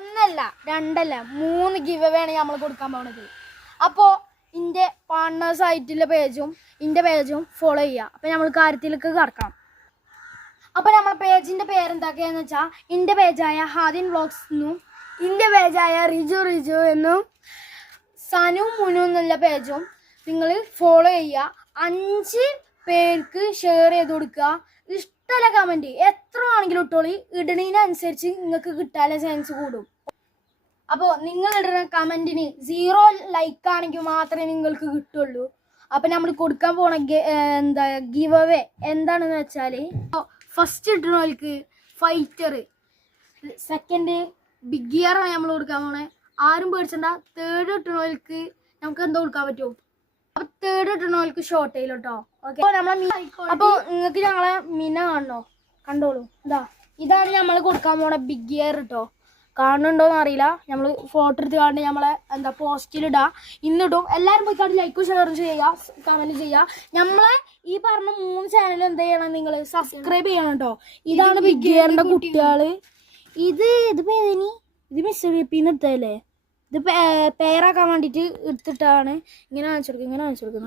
ഒന്നല്ല രണ്ടല്ല 3 give away ആണ് നമ്മൾ കൊടുക്കാൻ പോകുന്നത്. അപ്പോൾ എൻ്റെ പാർട്ട്നേഴ്സ് ആയിട്ടുള്ള പേജും എൻ്റെ പേജും ഫോളോ ചെയ്യുക. അപ്പോൾ നമ്മൾ കാര്യത്തിലേക്ക് കടക്കാം. അപ്പോൾ നമ്മളെ പേജിൻ്റെ പേരെന്തൊക്കെയാണെന്ന് വെച്ചാൽ എൻ്റെ പേജായ ഹാദിൻ വ്ളോഗ്സ് എന്നും എൻ്റെ പേജായ റിജു എന്നും സനു മുനു എന്നുള്ള പേജും നിങ്ങൾ ഫോളോ ചെയ്യുക. 5 പേർക്ക് ഷെയർ ചെയ്ത് കൊടുക്കുക. ഇഷ്ടമല്ല കമൻറ്റ് എത്ര ആണെങ്കിലും ഇട്ടോളി. ഇടുന്നതിനനുസരിച്ച് നിങ്ങൾക്ക് കിട്ടാനുള്ള ചാൻസ് കൂടും. അപ്പോൾ നിങ്ങൾ ഇടുന്ന കമൻറ്റിന് 0 ലൈക്ക് ആണെങ്കിൽ മാത്രമേ നിങ്ങൾക്ക് കിട്ടുള്ളൂ. അപ്പം നമ്മൾ കൊടുക്കാൻ പോണ ഗിവ് അവേ എന്താണെന്ന് വെച്ചാൽ ഫസ്റ്റ് ഇടുന്നവർക്ക് ഫൈറ്റർ, സെക്കൻഡ് ബിഗ് ഗിയറാണ് നമ്മൾ കൊടുക്കാൻ പോണേ. ആരും പേടിച്ചണ്ട. തേർഡ് ഇട്ടുന്നവർക്ക് നമുക്ക് എന്താ കൊടുക്കാൻ പറ്റുമോ? അപ്പൊ തേർഡ് ഇട്ടുന്നവർക്ക് ഷോർട്ട് ചെയ്യലോ കേട്ടോ. ഓക്കെ, അപ്പോൾ നിങ്ങൾക്ക് ഞങ്ങളെ മിന കാണണോ? കണ്ടോളൂ. ഇതാണ് നമ്മൾ കൊടുക്കാൻ പോണ ബിഗ് ഗിയർ കേട്ടോ. കാണുന്നുണ്ടോന്ന് അറിയില്ല. നമ്മൾ ഫോട്ടോ എടുത്ത് കാണി നമ്മളെ പോസ്റ്റിലിടുക. ഇന്നിടും. എല്ലാവരും പോയി കണ്ട് ലൈക്കും ഷെയറും ചെയ്യുക, കമൻറ്റ് ചെയ്യുക. നമ്മളെ ഈ പറഞ്ഞ 3 ചാനൽ എന്ത് ചെയ്യണം? നിങ്ങൾ സബ്സ്ക്രൈബ് ചെയ്യണം കേട്ടോ. ഇതാണ് ബിഗ് ഗിയറിൻ്റെ കുട്ടികൾ. ഇത് മിസ്റ്റർ പിന്ന് എടുത്തതല്ലേ? ഇത് പേരാക്കാൻ വേണ്ടിയിട്ട് എടുത്തിട്ടാണ്. ഇങ്ങനെ കാണിച്ചു കൊടുക്കും.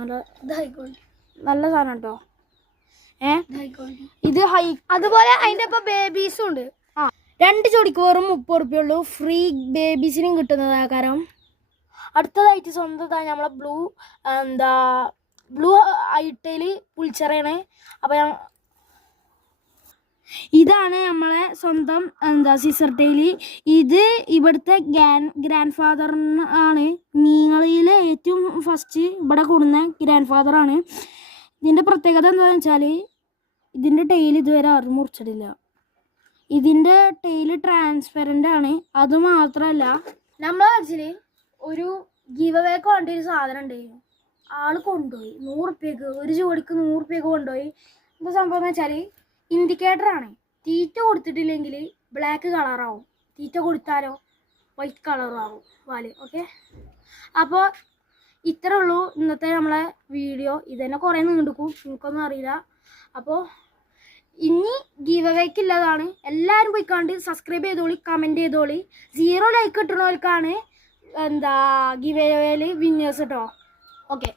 നല്ല സാധനം കേട്ടോ. ഇത് ഹൈ. അതുപോലെ അതിൻ്റെ ഇപ്പോൾ ബേബീസും ഉണ്ട്. 2 ജോഡിക്ക് വെറും 30 ഉറുപ്പിയുള്ളൂ. ഫ്രീ ബേബീസിനും കിട്ടുന്നത് കാരണം. അടുത്തതായിട്ട് സ്വന്തമായി നമ്മളെ ബ്ലൂ ഐറ്റയിൽ പുളിച്ചറയാണ്. അപ്പം ഇതാണ് നമ്മളെ സ്വന്തം സിസർ ടൈല്. ഇത് ഇവിടുത്തെ ഗ്രാൻഡ് ഫാദറിനാണ്. മീങ്ങളിൽ ഏറ്റവും ഫസ്റ്റ് ഇവിടെ കൂടുന്ന ഗ്രാൻഡ് ഫാദറാണ്. ഇതിൻ്റെ പ്രത്യേകത എന്താണെന്ന് വെച്ചാൽ ഇതിൻ്റെ ടൈൽ ഇതുവരെ ആരും മുറിച്ചിട്ടില്ല. ഇതിൻ്റെ ടൈല് ട്രാൻസ്പെറൻ്റ് ആണ്. അതുമാത്രമല്ല നമ്മളെ മനസ്സിൽ ഒരു ഗിവ് അവേക്ക് വേണ്ട ഒരു സാധനം ഉണ്ടായിരുന്നു. ആൾ കൊണ്ടുപോയി 100 ഉറുപ്പിയക്ക്, ഒരു ജോഡിക്ക് 100 ഉറുപ്പിയക്ക് കൊണ്ടുപോയി. എന്താ സംഭവം എന്ന് വെച്ചാൽ ഇൻഡിക്കേറ്ററാണ്. തീറ്റ കൊടുത്തിട്ടില്ലെങ്കിൽ ബ്ലാക്ക് കളറാവും, തീറ്റ കൊടുത്താലോ വൈറ്റ് കളറാവും വാല്. ഓക്കെ, അപ്പോൾ ഇത്രേ ഉള്ളൂ ഇന്നത്തെ നമ്മളെ വീഡിയോ. ഇതന്നെ കുറേ നീണ്ടുക്കും, എനിക്കൊന്നും അറിയില്ല. അപ്പോൾ ഇനി ഗീവ് അവേക്കുള്ളതാണ്. എല്ലാവരും പോയിക്കാണ്ട് സബ്സ്ക്രൈബ് ചെയ്തോളി, കമൻറ്റ് ചെയ്തോളി. 0 ലൈക്ക് കിട്ടുന്നവർക്കാണ് ഗീവ് അവേയിൽ വിന്നേഴ്സ് കേട്ടോ. ഓക്കെ.